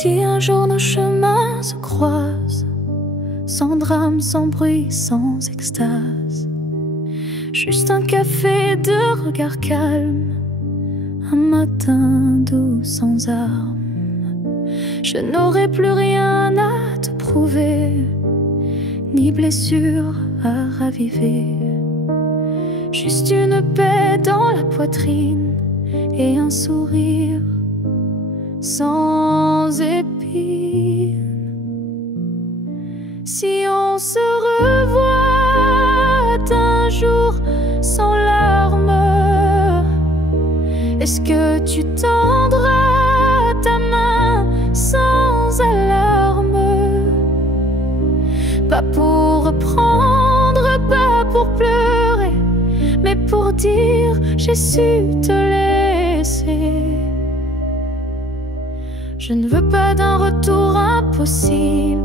si un jour nos chemins se croisent, sans drame, sans bruit, sans extase, juste un café de regard calme, un matin doux sans armes. Je n'aurai plus rien à te prouver, ni blessure à raviver, juste une paix dans la poitrine et un sourire sans épines. Si on se revoit un jour sans larmes, est-ce que tu tendras ta main sans alarme? Pas pour reprendre, pas pour pleurer, mais pour dire j'ai su te laisser. Je ne veux pas d'un retour impossible,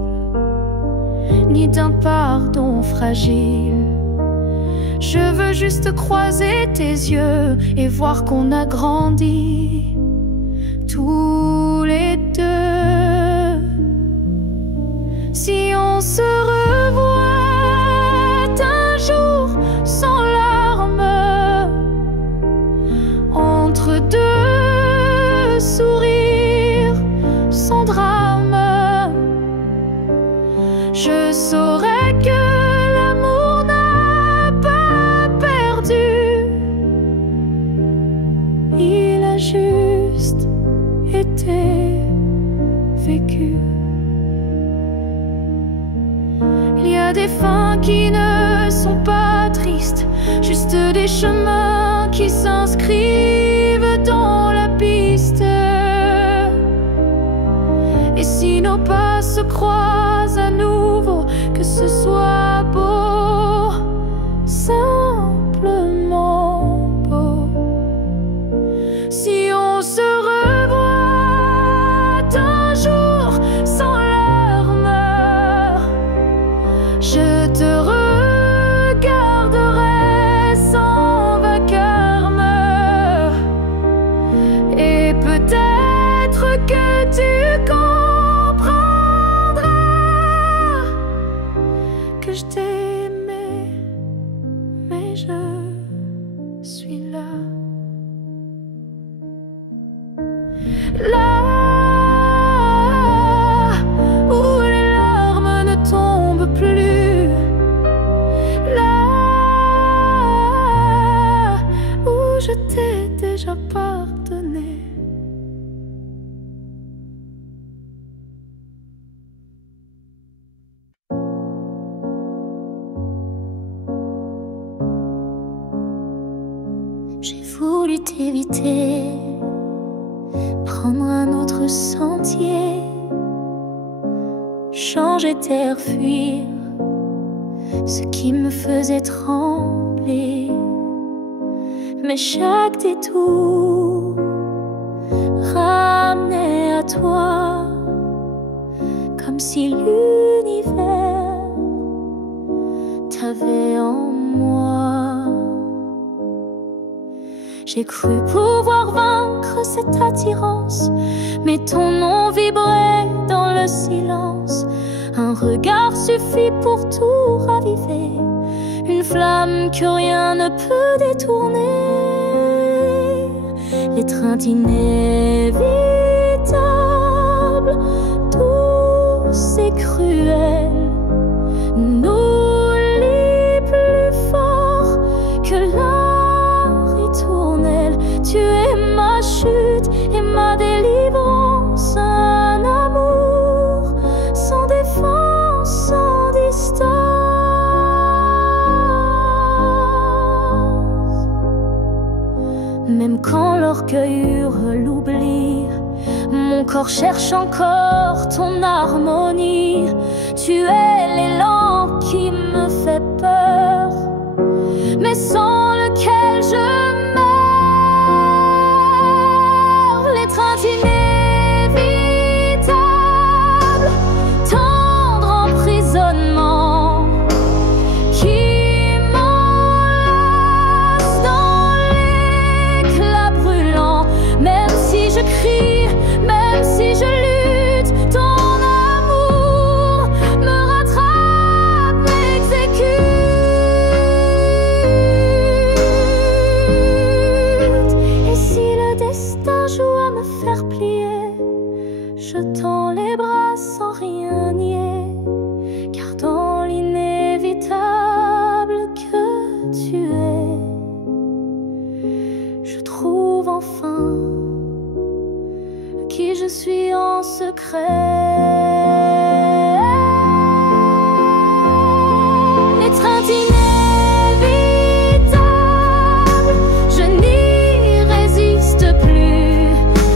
ni d'un pardon fragile. Je veux juste croiser tes yeux et voir qu'on a grandi tous les deux. Si on se revoit un jour sans larmes, entre deux sourires sans drame, je saurais que l'amour n'a pas perdu. Il a juste été vécu. Il y a des fins qui ne sont pas tristes, juste des chemins qui s'inscrivent dans la piste. Et si nos pas se croisent à nouveau, que ce soit beau, simplement beau. Si on se revoit un jour sans larmes, je te regarderai sans vacarme, et peut-être que tu comprendras que je t'ai aimé, mais je suis là. Là où les larmes ne tombent plus, là où je t'ai déjà pardonné. J'ai voulu t'éviter, prendre un autre sentier, changer d'air, fuir ce qui me faisait trembler. Mais chaque détour ramenait à toi, comme si l'univers t'avait en moi. J'ai cru pouvoir vaincre cette attirance, mais ton nom vibrait dans le silence. Un regard suffit pour tout raviver, une flamme que rien ne peut détourner. L'étreinte inévitable, douce et cruelle, nous lie plus fort que la ritournelle. Tu es ma chute et ma délivrance, un amour sans défense, sans distance. Même quand l'orgueil hurle l'oubli, mon corps cherche encore ton harmonie. Tu es l'élan qui me fait peur, mais sans lequel je meurs. L'étreinte inévitable, tendre emprisonnement qui m'enlace dans l'éclat brûlant. Même si je crie, même si je lutte, L'étreinte inévitable, je n'y résiste plus.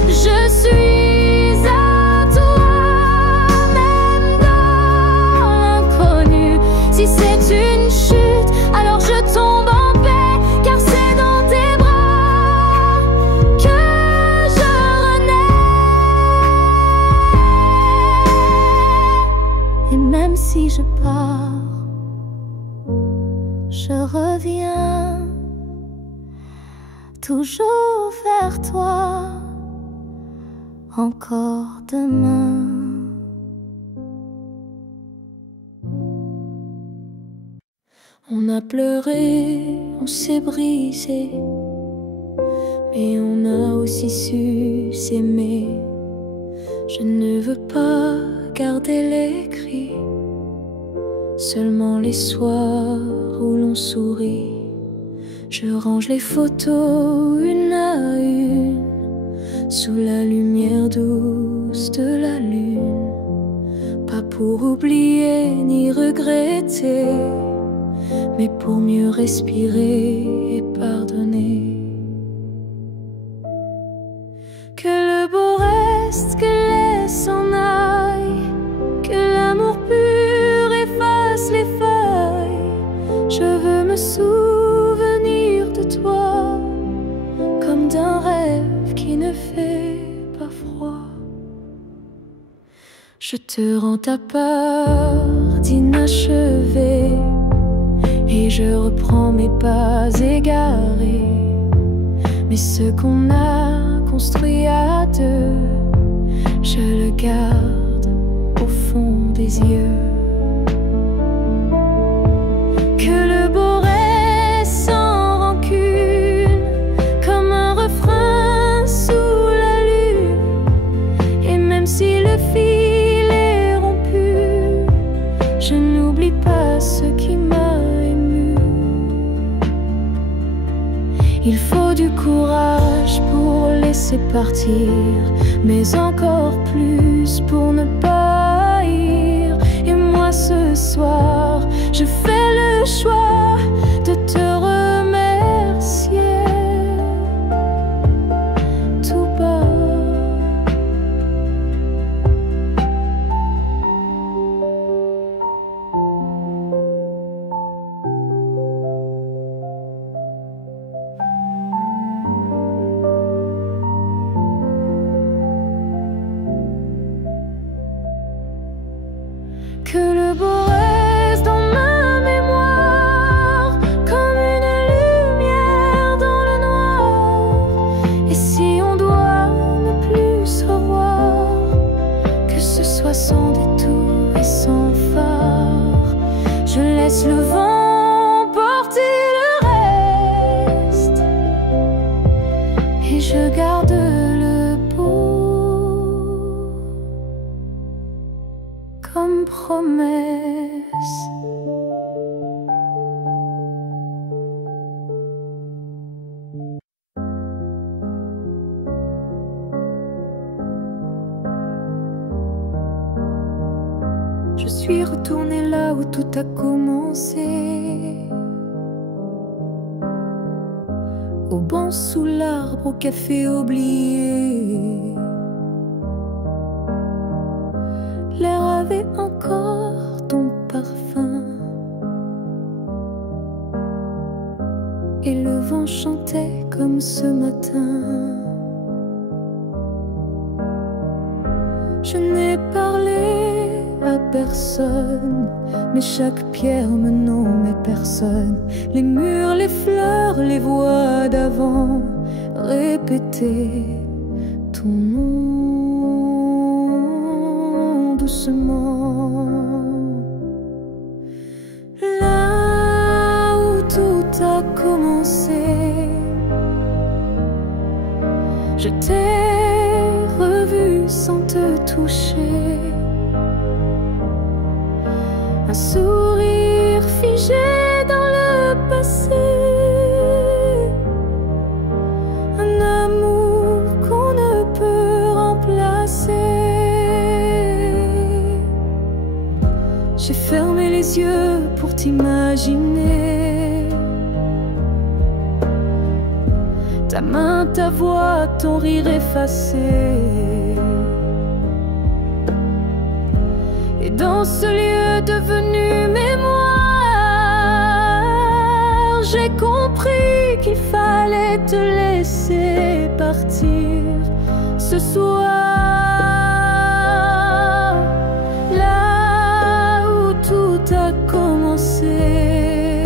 Je suis à toi, même dans l'inconnu. Si c'est une chute, alors je tombe en paix, car c'est dans tes bras que je renais. Et même si je pars, je reviens toujours vers toi, encore demain. On a pleuré, on s'est brisé, mais on a aussi su s'aimer. Je ne veux pas garder les cris, seulement les soirs où l'on sourit. Je range les photos une à une, sous la lumière douce de la lune. Pas pour oublier ni regretter, mais pour mieux respirer et pardonner. Que le beau reste, que les s'en aille, que l'amour pur efface les feuilles. Je veux me souvenir de toi, comme d'un rêve qui ne fait pas froid. Je te rends ta part d'inachevé, et je reprends mes pas égarés. Mais ce qu'on a construit à deux, je le garde au fond des yeux. Que le beau reste sans rancune, comme un refrain sous la lune. Et même si le fil est rompu, je n'oublie pas ce qui m'a ému. Il faut du courage pour laisser partir, mais encore plus pour ne pas haïr. Et moi ce soir, je fais le choix de te remercier tout bas. Que le beau reste dans ma mémoire, comme une lumière dans le noir. Et si on doit ne plus se revoir, que ce soit sans détour et sans phare. Je laisse le vent porter le reste, et je garde le beau comme promesse. Je suis retournée là où tout a commencé, au banc sous l'arbre, au café oublié. L'air avait encore ton parfum, et le vent chantait comme ce matin. Je n'ai parlé à personne, mais chaque pierre me nommait personne. Les murs, les fleurs, les voix d'avant répétaient ton nom doucement. Là où tout a commencé, je t'ai revu sans te toucher. Un sourire figé dans le passé, un amour qu'on ne peut remplacer. Ta main, ta voix, ton rire effacé. Et dans ce lieu devenu mémoire, j'ai compris qu'il fallait te laisser partir ce soir, là où tout a commencé.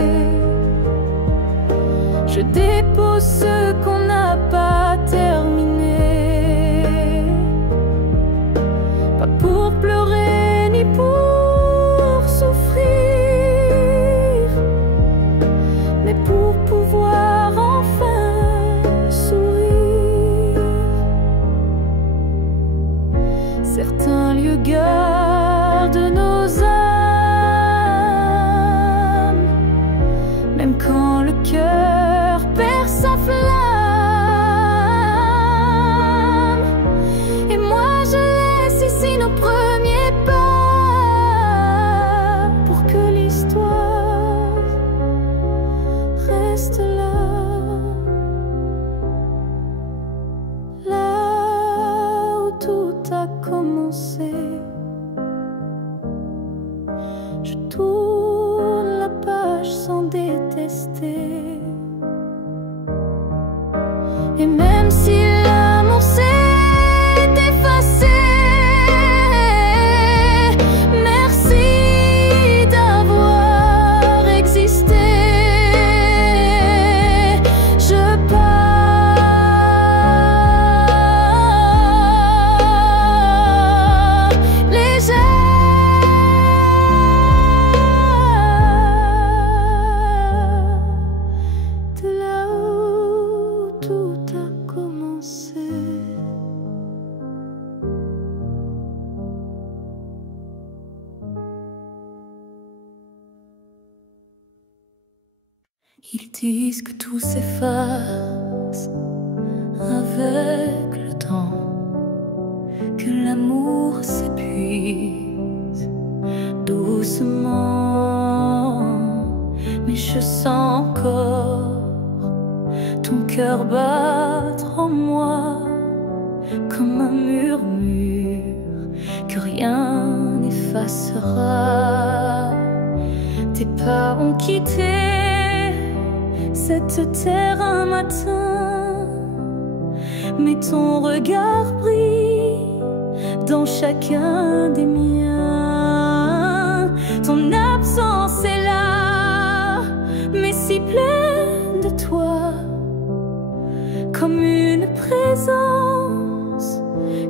Je dépose ce qu'on n'a pas terminé, pas pour pleurer ni pour souffrir, mais pour pouvoir enfin sourire. Certains lieux gardent nos âmes, même quand le cœur perd sa flamme. Et moi je laisse ici nos premiers pas, pour que l'histoire reste là, là où tout a commencé. Je tourne la page sans détester. Et même si l'amour s'est effacé, merci d'avoir existé. Je pars légère de là où tout a commencé. Ils disent que tout s'efface avec le temps, que l'amour s'épuise doucement, mais je sens encore ton cœur battre en moi comme un murmure que rien n'effacera. Tes pas ont quitté cette terre un matin, mais ton regard brille dans chacun des miens. Ton absence est là, mais si pleine de toi, comme une présence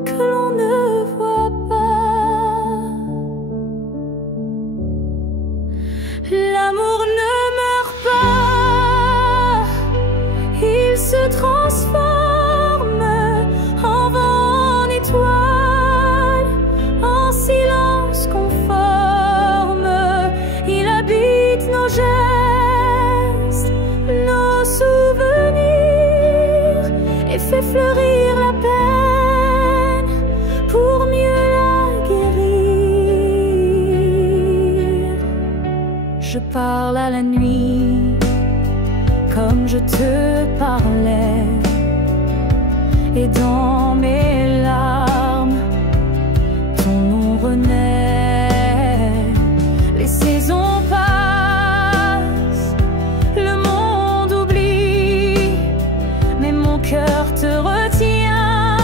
que l'on ne voit pas. L'amour ne meurt pas, il se transforme en vent, en étoile, en silence conforme. Il habite nos gestes, nos souvenirs, et fait fleurir la peine pour mieux la guérir. Je parle à la nuit comme je te parlais, et dans mes larmes ton nom renaît. Les saisons passent, le monde oublie, mais mon cœur te retient,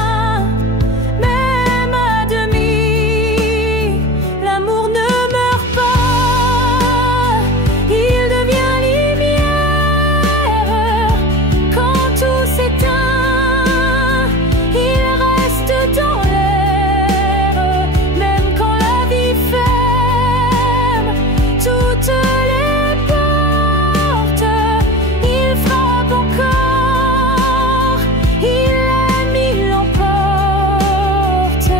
même à demi. L'amour ne meurt pas, il devient lumière quand tout s'éteint. Il reste dans l'air, même quand la vie ferme toutes les portes. Il frappe encore, il aime, il l'emporte.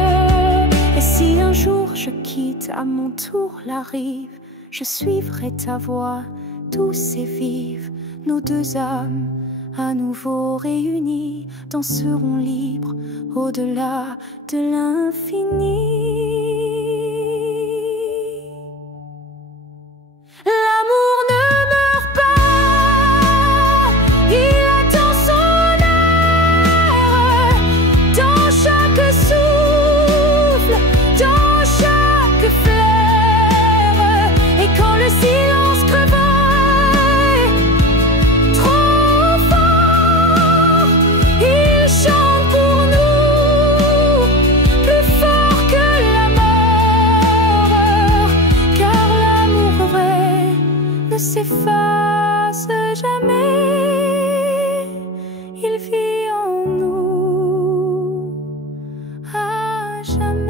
Et si un jour je quitte à mon tour la rive, je suivrai ta voix douce et vive. Nos deux âmes à nouveau réunies danseront libres au-delà de l'infini. L'amour ne meurt pas, il attend son jamais. Il vit en nous à jamais.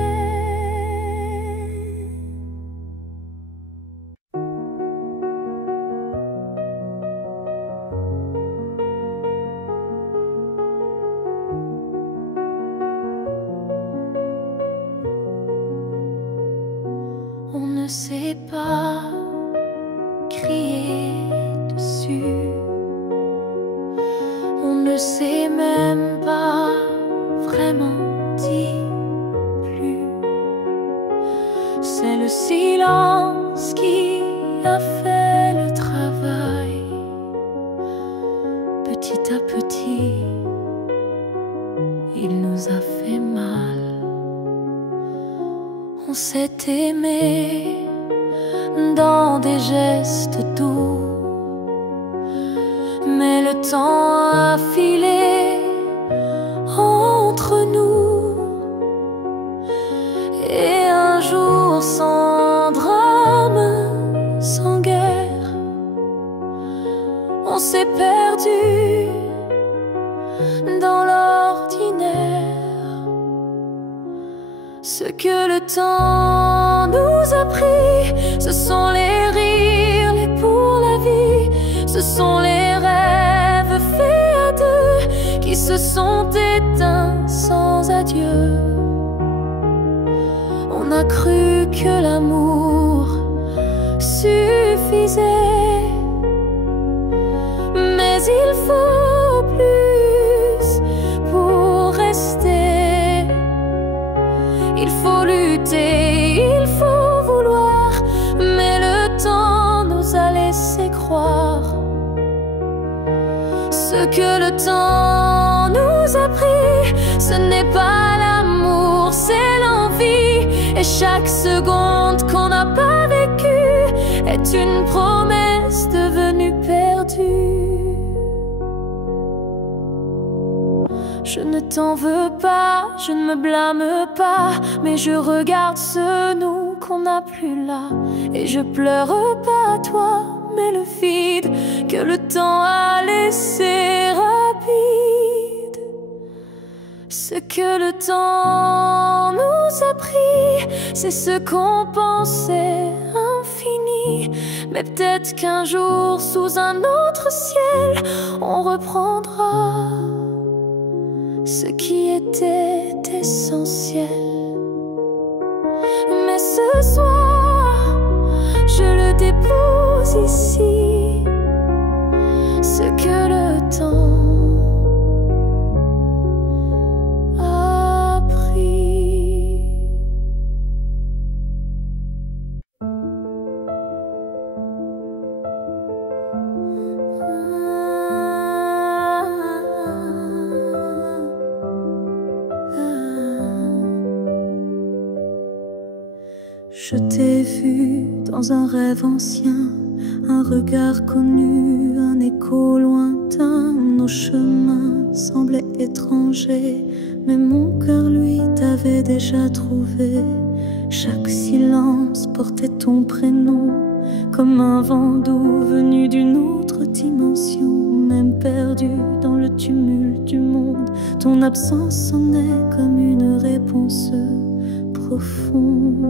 On ne sait pas crier dessus, on ne sait même pas vraiment dire plus. C'est le silence qui a fait le travail. Petit à petit, il nous a fait mal. On s'est aimé dans des gestes doux, mais le temps a filé entre nous. Et un jour sans drame, sans guerre, on s'est perdu dans l'ordinaire. Ce que le temps nous a pris, ce sont les rires, les pour la vie. Ce sont les rêves faits à deux qui se sont éteints sans adieu. On a cru que l'amour suffisait, mais il faut plus pour rester. Il faut lutter, il faut vouloir, mais le temps nous a laissé croire. Ce que le temps nous a pris, ce n'est pas l'amour, c'est l'envie. Et chaque seconde qu'on n'a pas vécue est une promesse devenue perdue. Je ne t'en veux pas, je ne me blâme pas, mais je regarde ce nous qu'on n'a plus là. Et je pleure pas à toi, mais le vide que le temps a laissé rapide. Ce que le temps nous a pris, c'est ce qu'on pensait infini. Mais peut-être qu'un jour, sous un autre ciel, on reprendra ce qui était essentiel. Mais ce soir, je le dépose ici, ce que le temps a pris. Je t'ai vu dans un rêve ancien, un regard connu, un écho lointain. Nos chemins semblaient étrangers, mais mon cœur, lui, t'avait déjà trouvé. Chaque silence portait ton prénom, comme un vent doux venu d'une autre dimension. Même perdu dans le tumulte du monde, ton absence sonnait comme une réponse profonde.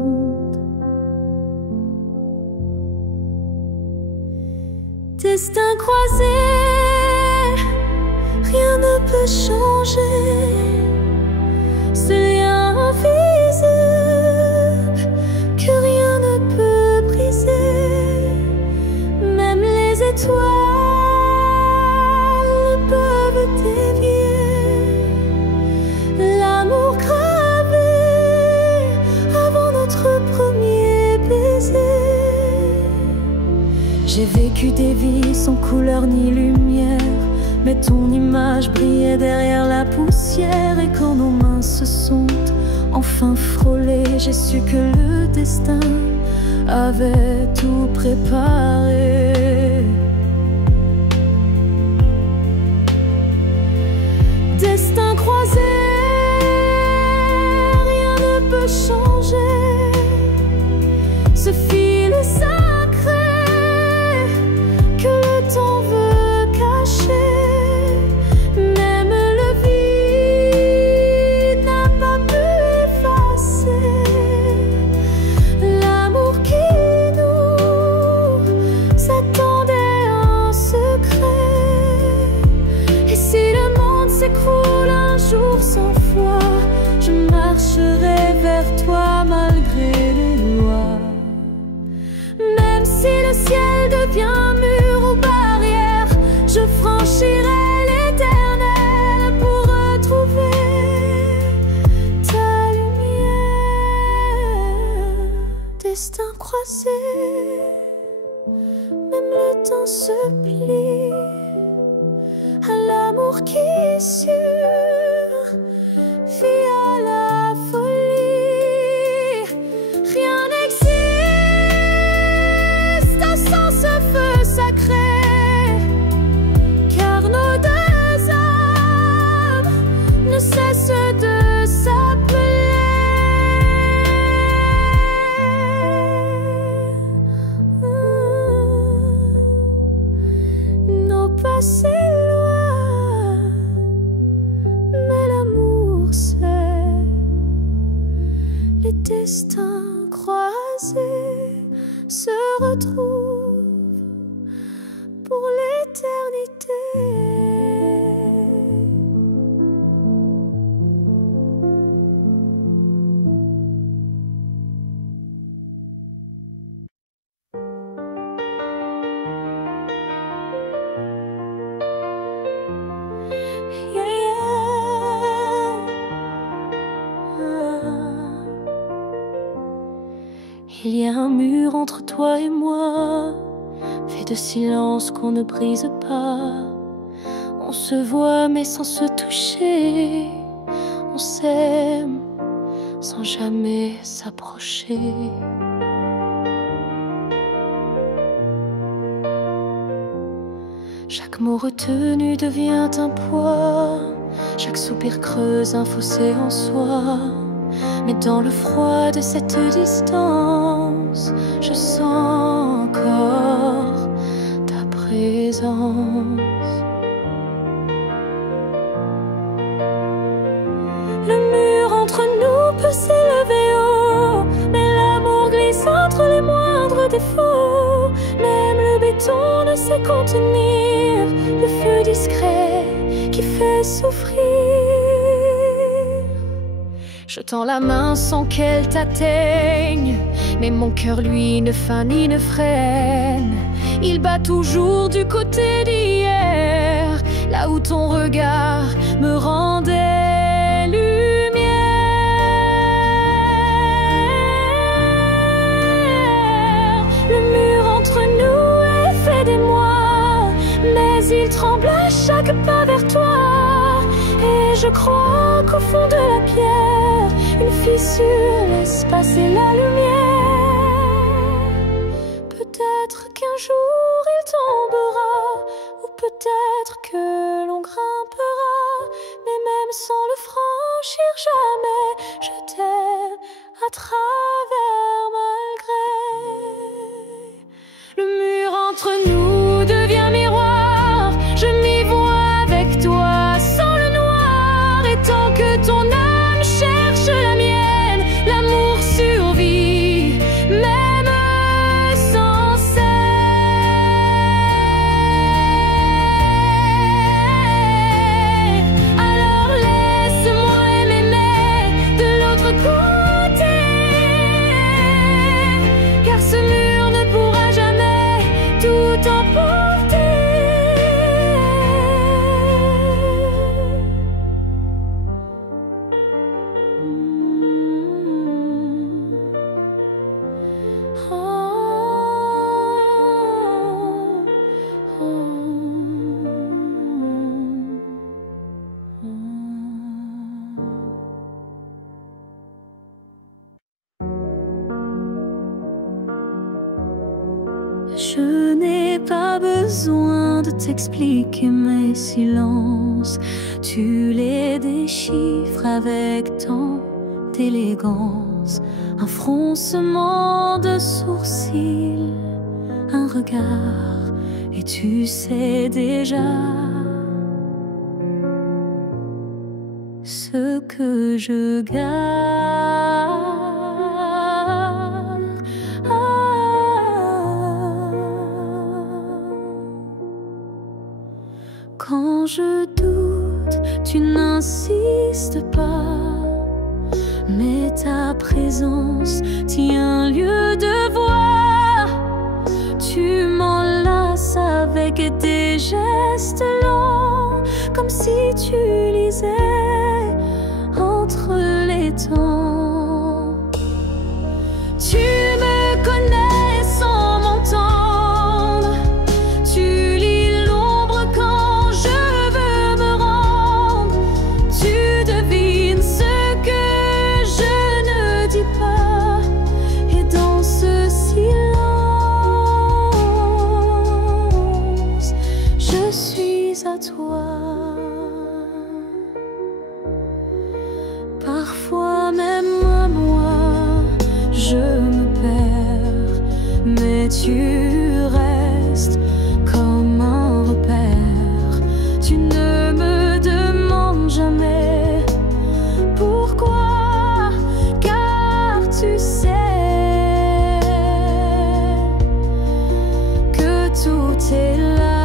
Destin croisé, rien ne peut changer. Ce lien invisible que rien ne peut briser. Même les étoiles ne peuvent dévier l'amour gravé avant notre premier baiser. J'ai vécu des vies sans couleur ni lumière, mais ton image brillait derrière la poussière. Et quand nos mains se sont enfin frôlées, j'ai su que le destin avait tout préparé. Destin croisé, rien ne peut changer. Ce fil est sacré que le temps veut s'écroule un jour sans foi, je marcherai vers toi malgré les lois. Même si le ciel devient mur ou barrière, je franchirai l'éternel pour retrouver ta lumière. Destin croisé, même le temps se plie à l'amour qui est sûr, vit à la folie. Rien n'existe sans ce feu sacré, car nos deux âmes ne cessent de s'appeler. Nos passés destins croisés se retrouvent pour l'éternité. Il y a un mur entre toi et moi, fait de silence qu'on ne brise pas. On se voit mais sans se toucher, on s'aime sans jamais s'approcher. Chaque mot retenu devient un poids, chaque soupir creuse un fossé en soi. Mais dans le froid de cette distance, je sens encore ta présence. Le mur entre nous peut s'élever haut, mais l'amour glisse entre les moindres défauts. Même le béton ne sait contenir le feu discret qui fait souffrir. Je tends la main sans qu'elle t'atteigne, mais mon cœur lui ne feint ni ne freine. Il bat toujours du côté d'hier, là où ton regard me rendait lumière. Le mur entre nous est fait d'émoi, mais il tremble à chaque pas vers toi. Et je crois qu'au fond de la pierre, une fissure laisse passer la lumière. Peut-être qu'un jour il tombera, ou peut-être que l'on grimpera, mais même sans le franchir jamais, je t'aime à travers malgré. Le mur entre nous devient miroir, je m'y vois avec toi sans le noir, et tant que ton âme cherche la mienne, l'amour survit, même sans cesse. Alors laisse-moi m'aimer de l'autre côté, car ce mur ne pourra jamais tout emporter. Je n'ai pas besoin de t'expliquer mes silences, tu les déchiffres avec tant d'élégance. Un froncement de sourcils, un regard, et tu sais déjà ce que je garde. Quand je doute, porte, tu n'insistes pas. Mais ta présence tient lieu de voir. Tu m'enlaces avec des gestes lents, comme si tu lisais entre les temps. Tu me connais sans m'entendre. Tu lis l'ombre quand je veux me rendre. Tu devines ce que je ne dis pas. Et dans ce silence, je suis à toi. Parfois même à moi, je me perds, mais tu restes comme un repère. Tu ne me demandes jamais pourquoi, car tu sais que tout est là.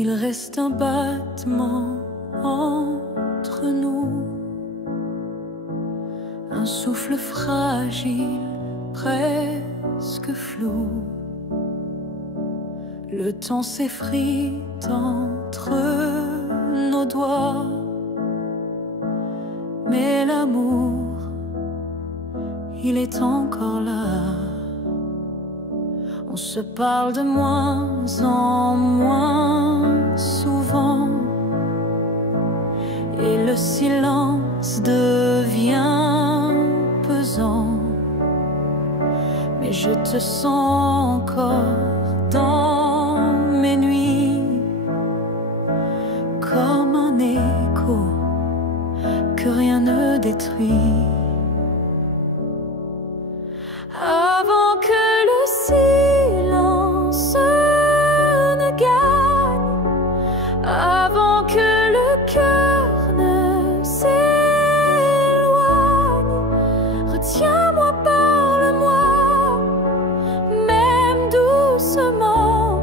Il reste un battement entre nous, un souffle fragile, presque flou. Le temps s'effrite entre nos doigts, mais l'amour, il est encore là. On se parle de moins en moins souvent, et le silence devient pesant. Mais je te sens encore dans mes nuits, comme un écho que rien ne détruit. Avant que le silence ne gagne, avant que le cœur ne s'éloigne, retiens-moi, parle-moi, même doucement.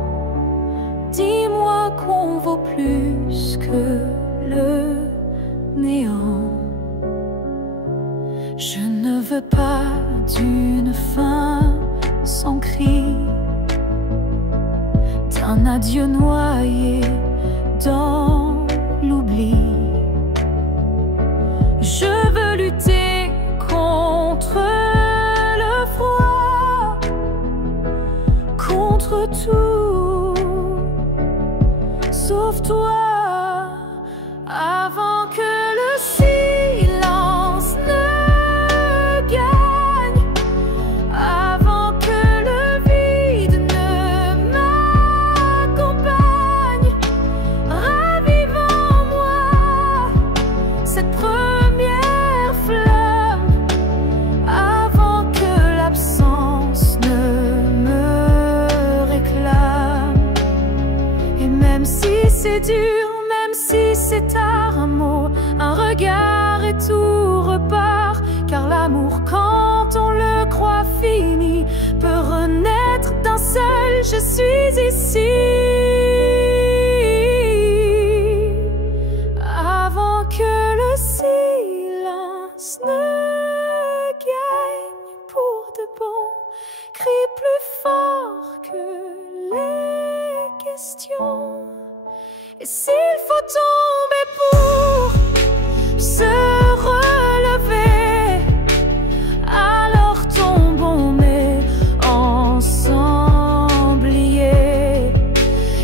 Dis-moi qu'on vaut plus que le néant. Je ne veux pas d'une fin sans cri, d'un adieu noyé dans l'oubli. Je veux lutter contre le froid, contre tout, sauf toi. Avant que le silence ne gagne, avant que le vide ne m'atteigne, c'est dur, même si c'est un mot, un regard et tout repart. Car l'amour, quand on le croit fini, peut renaître d'un seul je suis ici. Avant que le silence ne gagne pour de bon, crie plus fort que les questions. Et s'il faut tomber pour se relever, alors tombons, mais ensemble liés.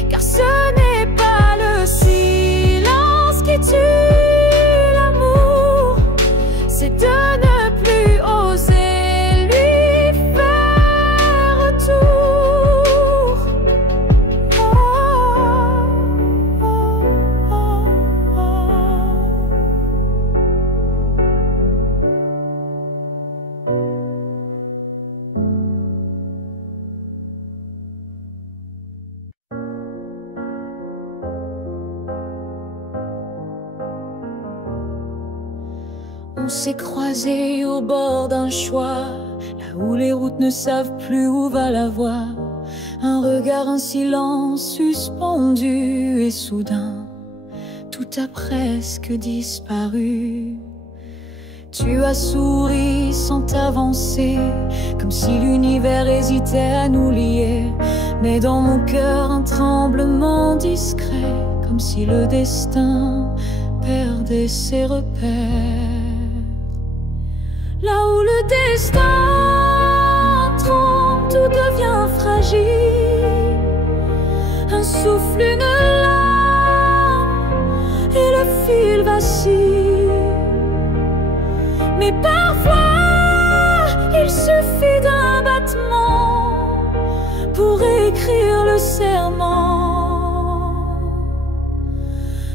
Car ce n'est pas le silence qui tue l'amour, c'est de ne plus oser lui faire retour. On s'est croisés au bord d'un choix, là où les routes ne savent plus où va la voie. Un regard, un silence suspendu, et soudain, tout a presque disparu. Tu as souri sans t'avancer, comme si l'univers hésitait à nous lier. Mais dans mon cœur, un tremblement discret, comme si le destin perdait ses repères. Là où le destin tremble, tout devient fragile. Un souffle, une larme, et le fil vacille. Mais parfois, il suffit d'un battement pour écrire le serment.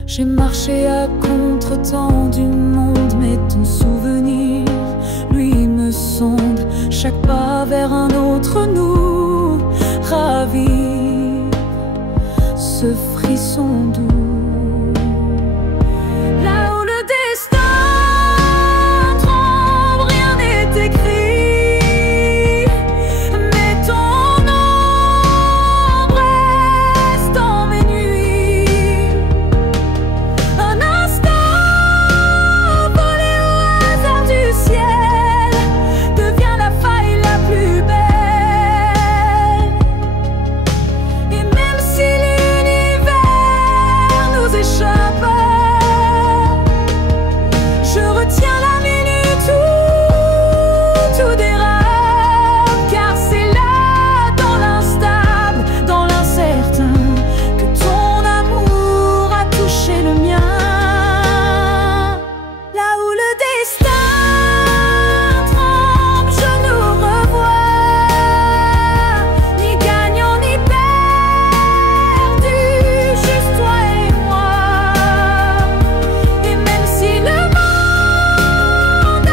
J'ai marché à contre-temps du monde, mais ton souvenir, lui, me sonde. Chaque pas vers un autre nous ravive ce frisson doux. Là où le destin tremble, rien n'est écrit, mais ton ombre reste dans mes nuits. Un instant volé au hasard du ciel devient la faille la plus belle. Et même si l'univers nous échappe, je retiens la minute où tout dérape. Car c'est là, dans l'instable, dans l'incertain, que ton amour a touché le mien. Là où le destin tremble, je nous revois, ni gagnant ni perdu, juste toi et moi. Et même si le monde a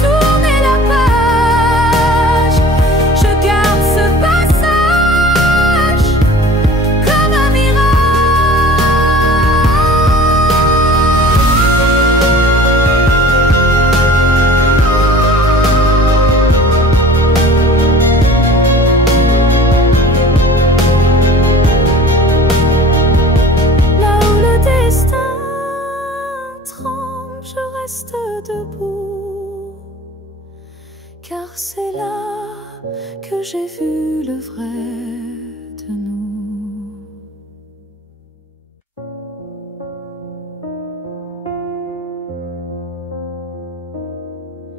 tourné la page, je garde ce passage comme un Là où le destin tremble, je reste debout, car c'est là que j'ai vu le vrai de nous.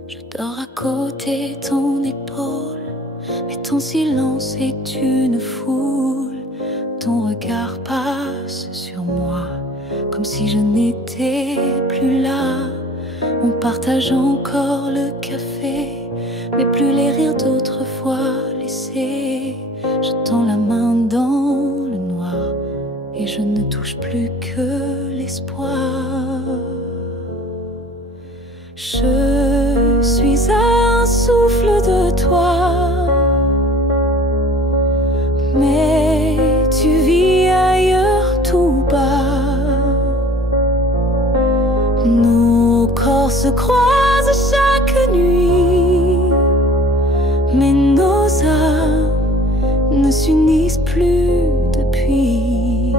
Je dors à côté de ton épaule, mais ton silence est une foule. Ton regard passe sur moi, comme si je n'étais plus là. On partage encore le café, mais plus les rires d'autrefois laissés. Je tends la main dans le noir, et je ne touche plus que l'espoir. Je suis un souffle de toi, mais tu vis ailleurs tout bas. se croisent chaque nuit, mais nos âmes ne s'unissent plus depuis.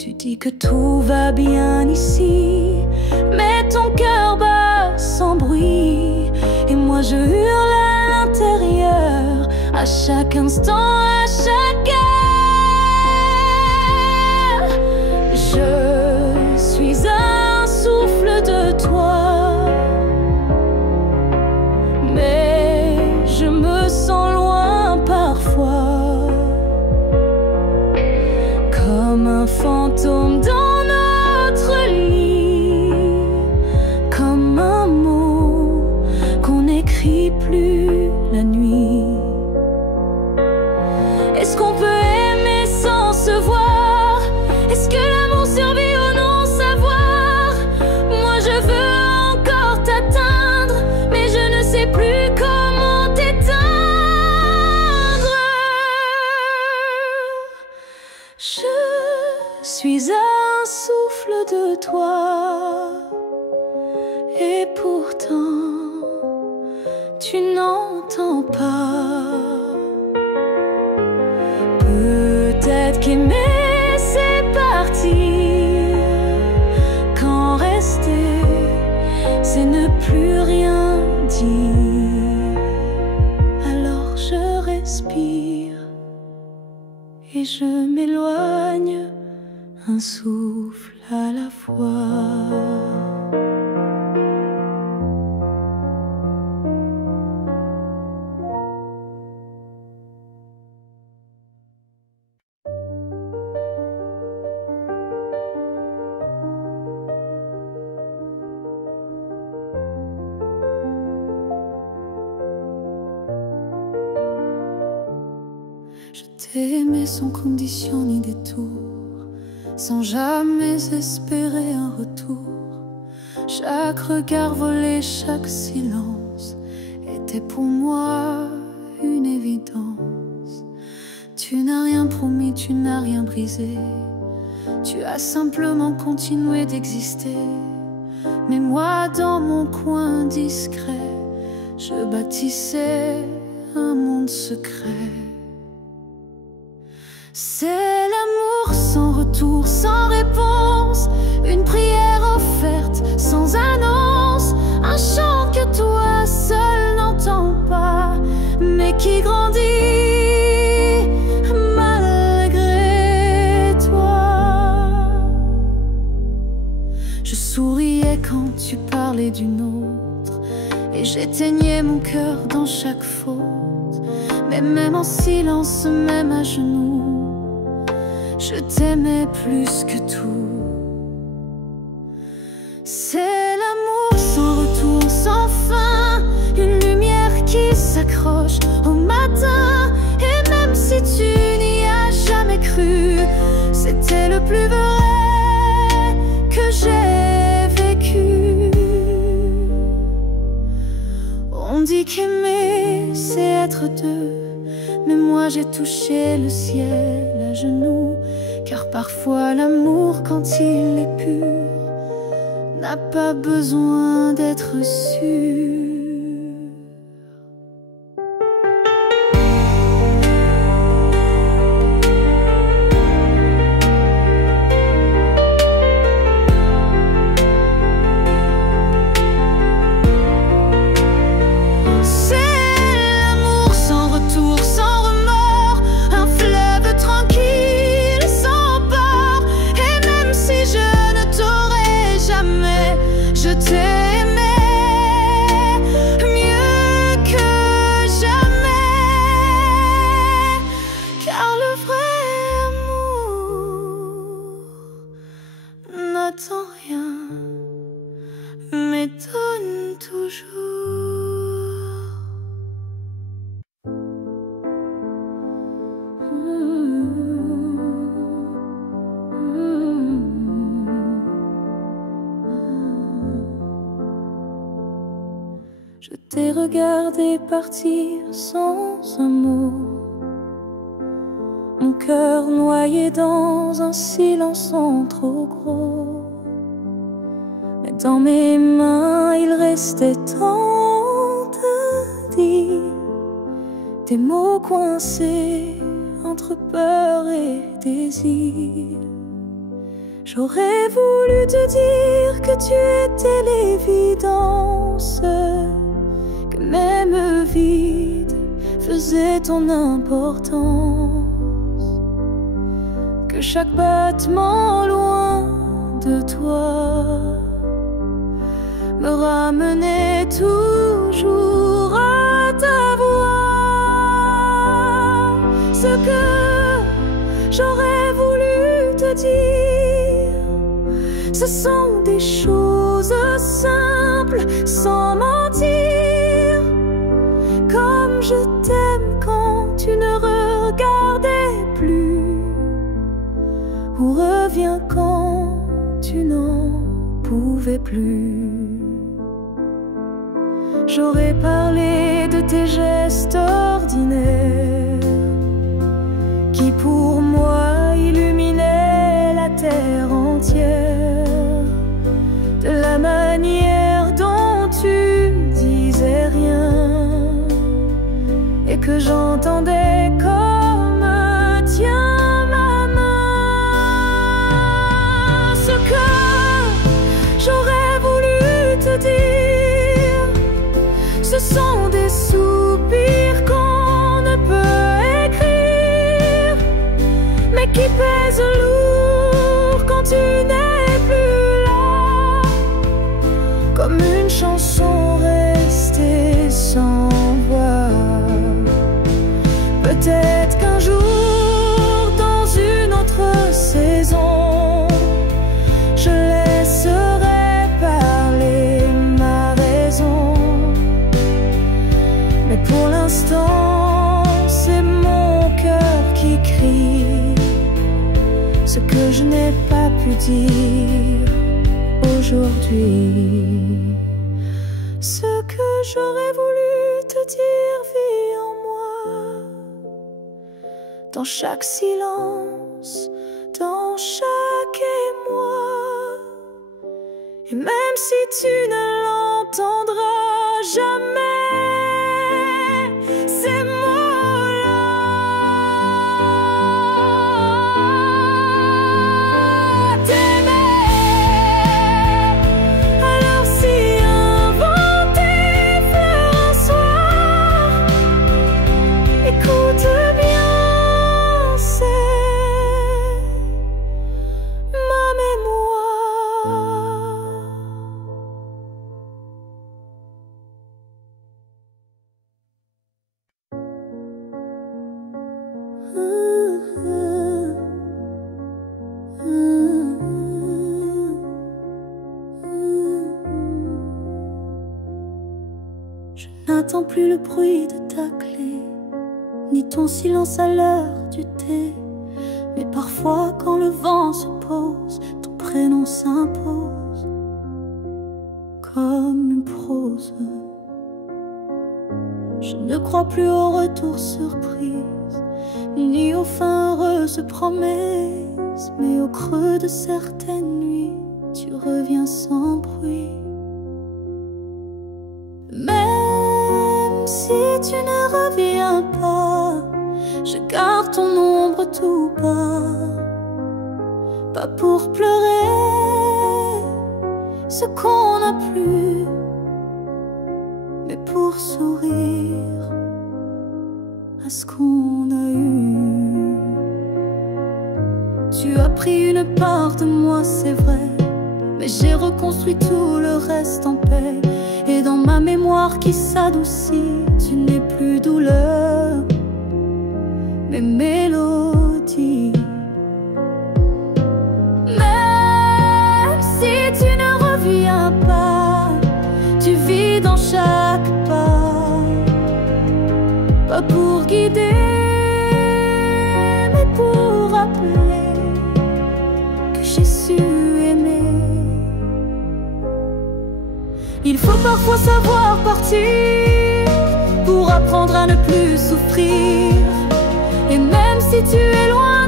Tu dis que tout va bien ici, mais ton cœur bat sans bruit, et moi je hurle à l'intérieur, à chaque instant, à chaque heure. Je suis un souffle de toi, mais je me sens loin parfois, comme un fantôme dans notre lit, comme un mot qu'on n'écrit plus la nuit. Est-ce qu'on peut aimer sans se voir? Est-ce que l'amour survit au non-savoir? Moi je veux encore t'atteindre, mais je ne sais plus comment t'éteindre. Je suis un souffle de toi, et pourtant tu n'entends pas. Peut-être qu'aimer c'est partir, quand rester c'est ne plus rien dire. Alors je respire et je m'éloigne, un souffle à la fois. Je t'ai aimé sans condition ni détour, sans jamais espérer un retour. Chaque regard volé, chaque silence était pour moi une évidence. Tu n'as rien promis, tu n'as rien brisé, tu as simplement continué d'exister. Mais moi dans mon coin discret, je bâtissais un monde secret. C'est l'amour sans retour, sans réponse, une prière offerte sans annonce, un chant que toi seul n'entends pas, mais qui grandit malgré toi. Je souriais quand tu parlais d'une autre, et j'éteignais mon cœur dans chaque faute. Mais même en silence, même à genoux, je t'aimais plus que tout. C'est l'amour sans retour, sans fin, une lumière qui s'accroche au matin. Et même si tu n'y as jamais cru, c'était le plus vrai que j'ai vécu. On dit qu'aimer c'est être deux, mais moi j'ai touché le ciel à genoux. Car parfois l'amour quand il est pur n'a pas besoin d'être sûr. Je t'ai aimé mieux que jamais, car le vrai amour n'attend rien, m'étonne toujours. Je t'ai regardé partir sans un mot. Mon cœur noyé dans un silence trop gros. Mais dans mes mains il restait tant à dire, des mots coincés entre peur et désir. J'aurais voulu te dire que tu étais l'évidence, que même vide faisait ton importance, que chaque battement loin de toi me ramenait toujours à ta voix. Ce que j'aurais voulu te dire, ce sont des choses simples, sans mentir. Comme je t'aime quand tu ne regardais plus, ou reviens quand tu n'en pouvais plus. J'aurais parlé de tes gestes ordinaires qui pour moi illuminaient la terre entière, de la manière dont tu disais rien et que j'entendais comme tiens ma main. Ce que j'aurais voulu te dire, ce sont des soupirs qu'on ne peut écrire, mais qui pèsent lourd quand tu n'es plus là, comme une chanson restée sans voix. Peut-être qu'un jour, dans une autre saison, je laisserai parler ma raison. Mais pour l'instant, c'est mon cœur qui crie ce que je n'ai pas pu dire aujourd'hui. Ce que j'aurais voulu te dire vit en moi, dans chaque silence, dans chaque émoi. Et même si tu ne l'entendras jamais, ces mots-là, t'aimer. Alors si inventer fleur un soir, écoute bien, c'est ma mémoire. Je n'attends plus le bruit de ta clé, ni ton silence à l'heure du thé. Mais parfois quand le vent se pose, ton prénom s'impose comme une prose. Je ne crois plus au retour surprise, ni aux fins heureuses promesses, mais au creux de certaines nuits, tu reviens sans bruit. Même si tu ne reviens pas, je garde ton ombre tout bas, pas pour pleurer ce qu'on n'a plus, mais pour sourire à ce qu'on a eu. Tu as pris une part de moi, c'est vrai, mais j'ai reconstruit tout le reste en paix. Et dans ma mémoire qui s'adoucit, tu n'es plus douleur, mais mélodie. Même si tu ne reviens pas, tu vis dans chaque pas, pas pour guider, mais pour rappeler que j'ai su aimer. Il faut parfois savoir partir pour apprendre à ne plus souffrir. Et même si tu es loin,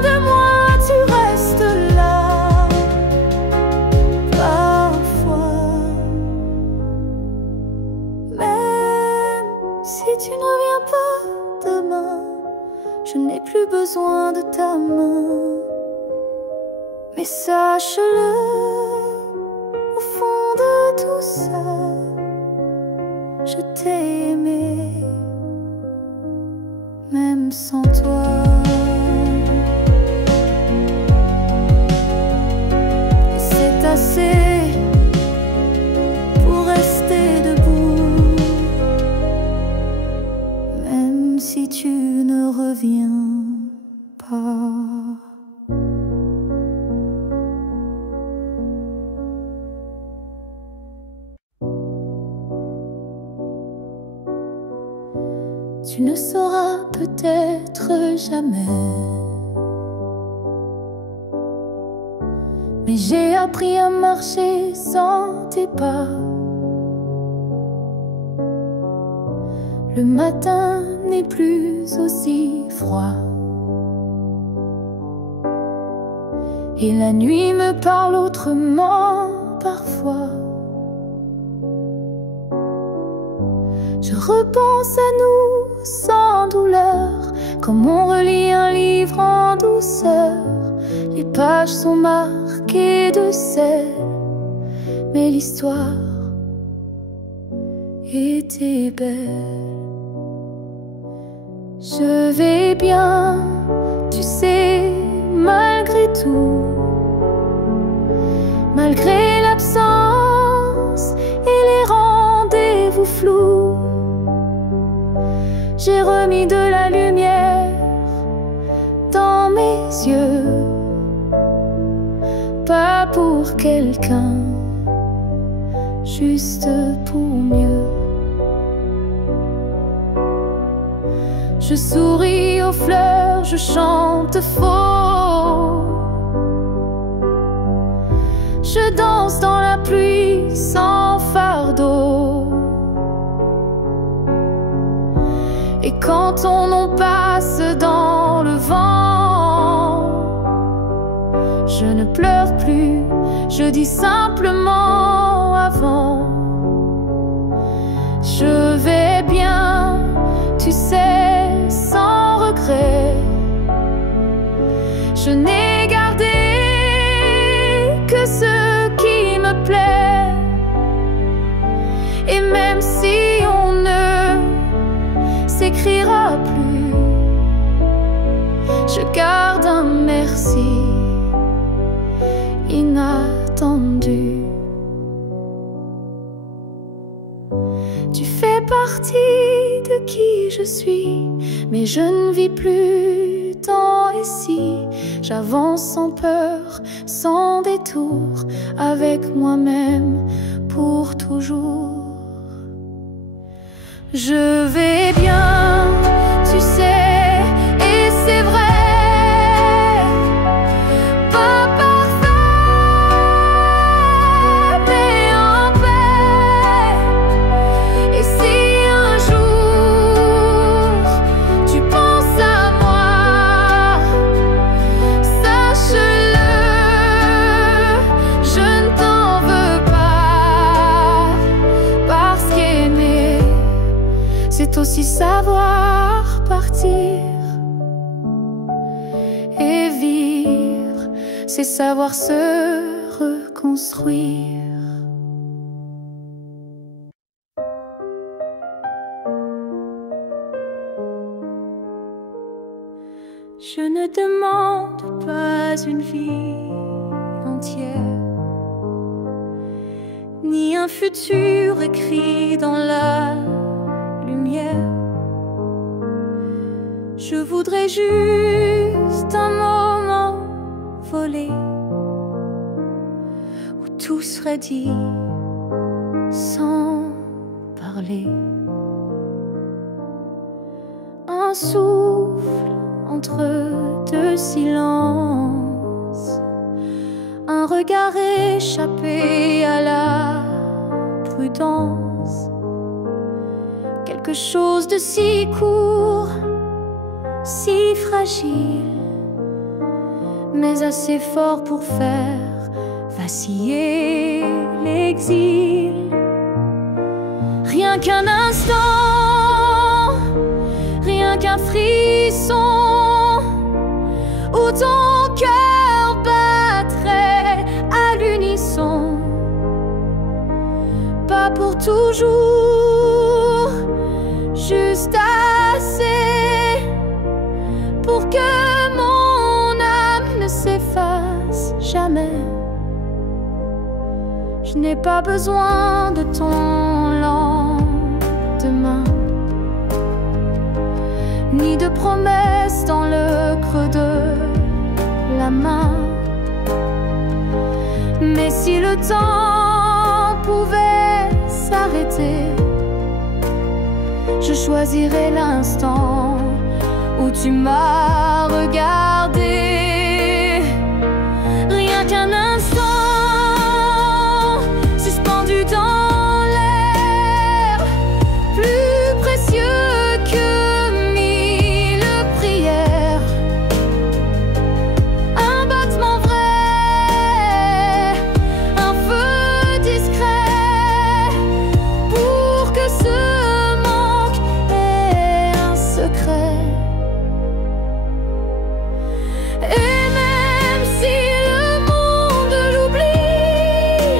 tu ne reviens pas demain, je n'ai plus besoin de ta main. Mais sache-le, au fond de tout ça, je t'ai aimé, même sans toi. Et c'est assez pour rester debout, même si tu ne reviens pas. Tu ne sauras peut-être jamais, mais j'ai appris à marcher sans tes pas. Le matin n'est plus aussi froid et la nuit me parle autrement parfois. Je repense à nous sans douleur, comme on relit un livre en douceur. Les pages sont marquées de sel, mais l'histoire était belle. Je vais bien, tu sais, malgré tout, malgré l'absence et les rendez-vous flous. J'ai remis de la lumière dans mes yeux, pas pour quelqu'un, juste pour mieux. Je souris aux fleurs, je chante faux, je danse dans la pluie sans fardeau. Et quand ton nom passe dans le vent, je ne pleure plus, je dis simplement avant. Je vais bien, tu sais, sans regret. Je n'ai gardé que ce qui me plaît. Et même si on ne s'écrira plus, je garde un merci inattendu. Tu fais partie de qui je suis, mais je ne vis plus tant ici. J'avance sans peur, sans détour, avec moi-même pour toujours. Je vais bien, tu sais, et c'est vrai, pas parfait, mais en paix. Et si un jour tu penses à moi, sache-le, je ne t'en veux pas, parce qu'aimer, c'est aussi savoir partir. Et vivre, c'est savoir se reconstruire. Je ne demande pas une vie entière, ni un futur écrit dans la lumière. Je voudrais juste un moment volé où tout serait dit sans parler. Un souffle entre deux silences, un regard échappé à la prudence. Quelque chose de si court, si fragile, mais assez fort pour faire vaciller l'exil. Rien qu'un instant un frisson où ton cœur battrait à l'unisson. Pas pour toujours, juste assez pour que mon âme ne s'efface jamais. Je n'ai pas besoin de ton lendemain, ni de promesses dans le creux de la main. Mais si le temps pouvait s'arrêter, je choisirais l'instant où tu m'as regardé. Rien qu'un instant suspendu dans l'air, plus précieux que mille prières. Un battement vrai, un feu discret, pour que ce manque ait un secret. Et même si le monde l'oublie,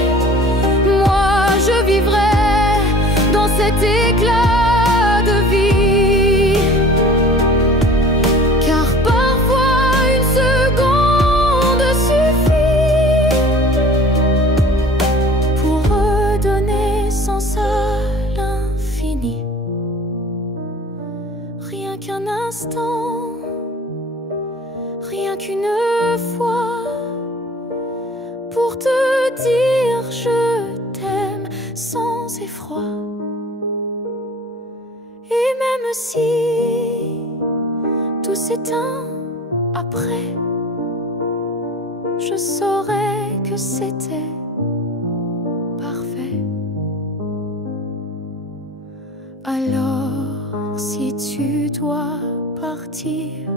moi je vivrai dans cet éclat de vie. Car parfois une seconde suffit pour redonner sens à l'infini. Rien qu'un instant, rien qu'une fois, pour te dire je t'aime sans effroi. Et même si tout s'éteint après, je saurais que c'était parfait. Alors si tu dois partir,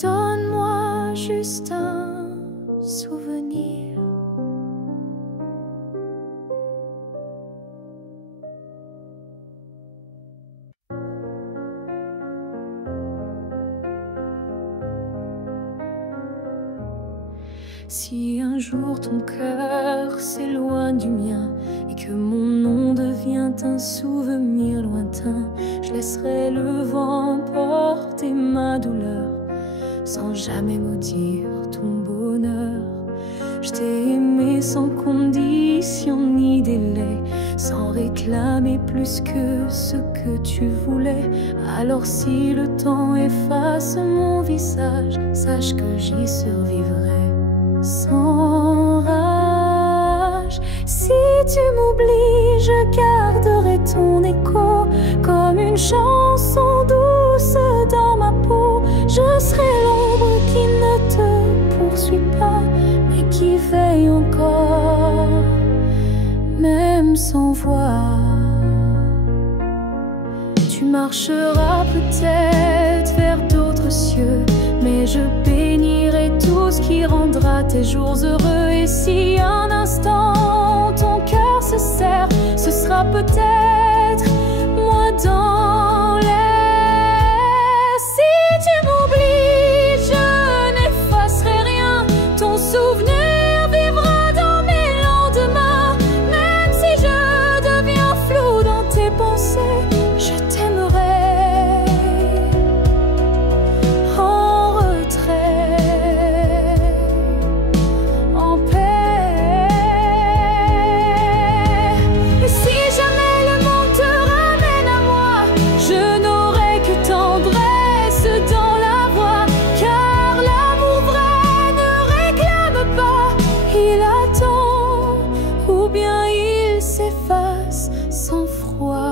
donne-moi juste un souvenir. Si un jour ton cœur s'éloigne du mien et que mon nom devient un souvenir lointain, je laisserai le vent porter ma douleur sans jamais maudire ton bonheur. Je t'ai aimé sans condition ni délai, sans réclamer plus que ce que tu voulais. Alors si le temps efface mon visage, sache que j'y survivrai sans rage. Si tu m'oublies, je garderai ton écho comme une chanson douce dans ma peau. Je serai l'ombre qui ne te poursuit pas, mais qui veille encore, même sans voix. Tu marcheras peut-être vers d'autres cieux, mais je bénirai tout ce qui rendra tes jours heureux. Et si un instant ton cœur se serre, ce sera peut-être moi dans l'air. Si tu m'oublies, je n'effacerai rien, ton souvenir vivra dans mes lendemains. Même si je deviens flou dans tes pensées, je t'aimerai en retrait, en paix. Et si jamais le monde te ramène à moi, je n'aurai que tendresse dans la voix. Car l'amour vrai ne réclame pas, il attend, ou bien il s'efface sans froid.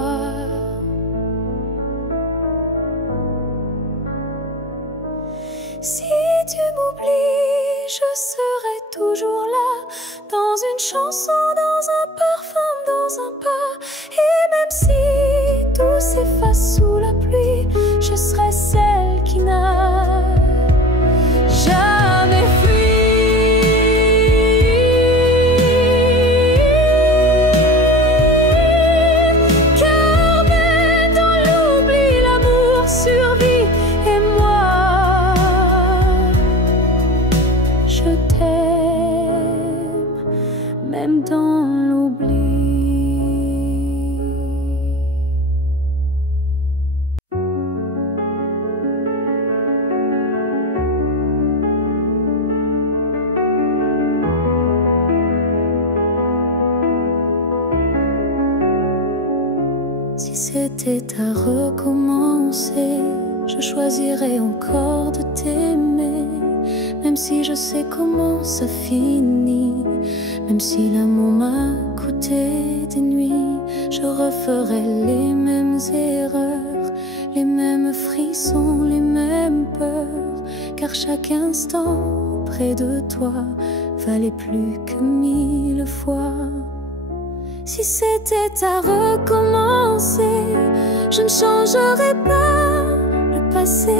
Si tu m'oublies, je serai toujours là, dans une chanson, dans un parfum, dans un pas. Et même si tout s'efface sous la pluie, je serai celle qui n'a jamais fui. Car même dans l'oubli, Si c'était à recommencer, je choisirais encore de t'aimer. Même si je sais comment ça finit, même si l'amour m'a coûté des nuits, je referais les mêmes erreurs, les mêmes frissons, les mêmes peurs, car chaque instant près de toi valait plus que 1000 fois. Si c'était à recommencer, je ne changerais pas le passé.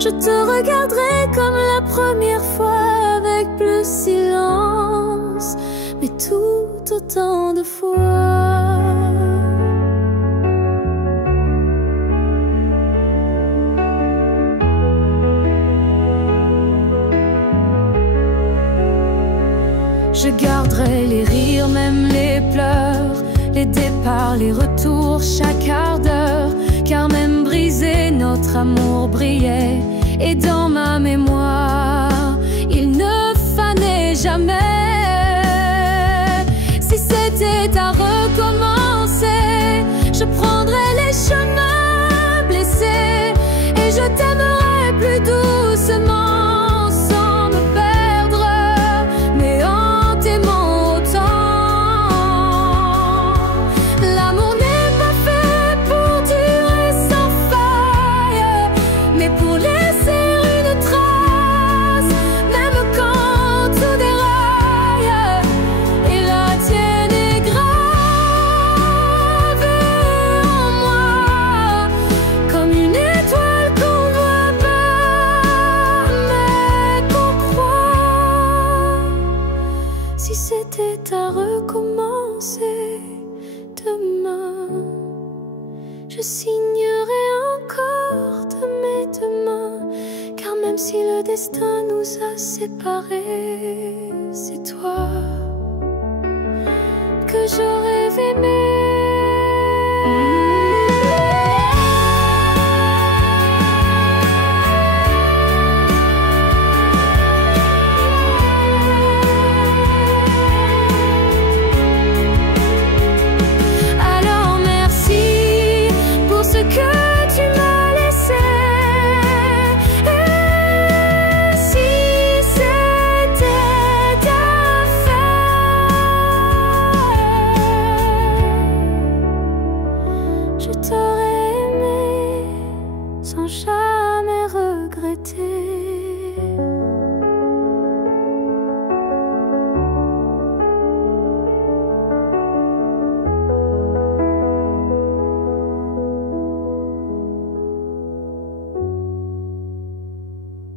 Je te regarderais comme la première fois, avec plus silence, mais tout autant de fois. Je garderai les rires, même les pleurs, les départs, les retours, chaque quart d'heure, car même brisé, notre amour brillait. Et dans ma mémoire, il ne fanait jamais. Si c'était à recommencer, je prendrais les chemins blessés et je t'aimerais plus doucement. Si c'était à recommencer demain, je signerai encore de mes deux mains, car même si le destin nous a séparés, c'est toi que j'aurais aimé. Je t'aurais aimé sans changer.